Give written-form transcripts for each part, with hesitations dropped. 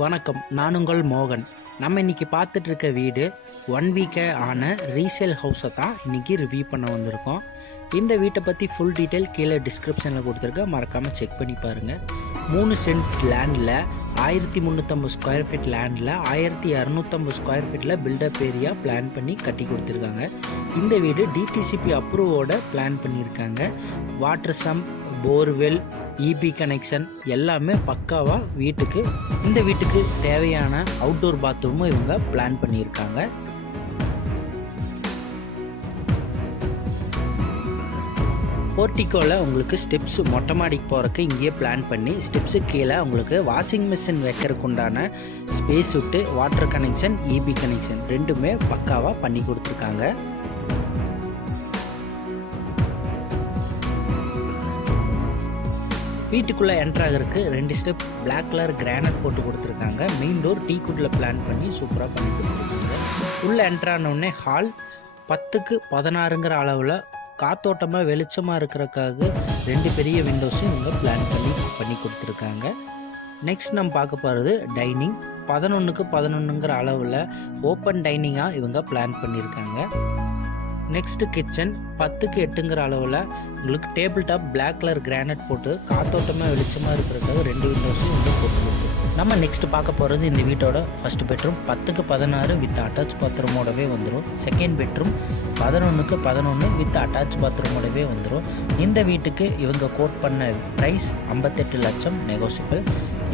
வணக்கம், நான் உங்கள் மோகன். நம்ம இன்றைக்கி பார்த்துட்டு இருக்க வீடு 1 வீக்கே ஆன ரீசேல் ஹவுஸை தான் இன்றைக்கி ரிவ்யூ பண்ண வந்திருக்கோம். இந்த வீட்டை பற்றி ஃபுல் டீட்டெயில் கீழே டிஸ்கிரிப்ஷனில் கொடுத்துருக்கேன், மறக்காமல் செக் பண்ணி பாருங்கள். 3 சென்ட் லேண்டில் 1350 ஸ்கொயர் ஃபீட் லேண்டில் 1250 ஸ்கொயர் ஃபீட்டில் பில்டப் ஏரியா பிளான் பண்ணி கட்டி கொடுத்துருக்காங்க. இந்த வீடு டிடிசிபி அப்ரூவோட பிளான் பண்ணியிருக்காங்க. Water sump, borewell, EB connection எல்லாமே பக்காவாக இந்த வீட்டுக்கு தேவையான அவுட்டோர் பாத்ரூமும் இவங்க பிளான் பண்ணியிருக்காங்க. போர்ட்டிக்கோவில் உங்களுக்கு ஸ்டெப்ஸு மொட்டை மாடிக்கு போகிறக்கு இங்கேயே பிளான் பண்ணி ஸ்டெப்ஸு கீழே உங்களுக்கு வாஷிங் மிஷின் வைக்கிறதுக்கு உண்டான ஸ்பேஸ் விட்டு வாட்டர் கனெக்ஷன், இபி கனெக்ஷன் ரெண்டுமே பக்காவாக பண்ணி கொடுத்துருக்காங்க. வீட்டுக்குள்ளே என்ட்ராகிறதுக்கு 2 ஸ்டெப் பிளாக் கலர் கிரானைட் போட்டு கொடுத்துருக்காங்க. மெயின் டோர் டீ குட்டில் பிளான் பண்ணி சூப்பராக பண்ணி கொடுத்துருக்காங்க. உள்ளே என்ட்ரானோடனே ஹால் 10க்கு 16ங்கிற அளவில் காத்தோட்டமாக வெளிச்சமாக இருக்கிறதுக்காக 2 பெரிய விண்டோஸும் இவங்க பிளான் பண்ணி கொடுத்துருக்காங்க. நெக்ஸ்ட் நம்ம பார்க்க போகிறது டைனிங். 11க்கு 11ங்கிற அளவில் ஓப்பன் டைனிங்காக இவங்க பிளான் பண்ணியிருக்காங்க. நெக்ஸ்ட்டு கிச்சன் 10க்கு 8ங்கிற அளவில் உங்களுக்கு table top black colour granite போட்டு காத்தோட்டமாக வெளிச்சமாக இருக்கிறதுக்காக 2 விண்டோஸும் இங்கே போட்டு கொடுத்துருக்கு. நம்ம நெக்ஸ்ட் பார்க்க போகிறது இந்த வீட்டோட ஃபர்ஸ்ட் பெட்ரூம் 10க்கு 16 வித் அட்டாச் பாத்ரூமோடவே வந்துடும். செகண்ட் பெட்ரூம் 11க்கு 11 வித் அட்டாச் பாத்ரூமோடவே வந்துடும். இந்த வீட்டுக்கு இவங்க கோட் பண்ண ப்ரைஸ் 58 லட்சம் நெகோசியபிள்.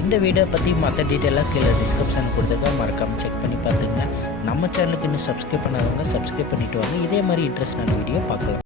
இந்த வீடியோ பற்றி மற்ற டீட்டெயிலாக கீழே டிஸ்கிரிப்ஷன் கொடுத்துருக்கா, மறக்காமல் செக் பண்ணி பார்த்துங்க. நம்ம சேனலுக்கு இன்னும் சப்ஸ்கிரைப் பண்ணாதவங்க சப்ஸ்கிரைப் பண்ணிவிட்டு வாங்க. இதே மாதிரி இன்ட்ரெஸ்டான வீடியோ பார்க்கலாம்.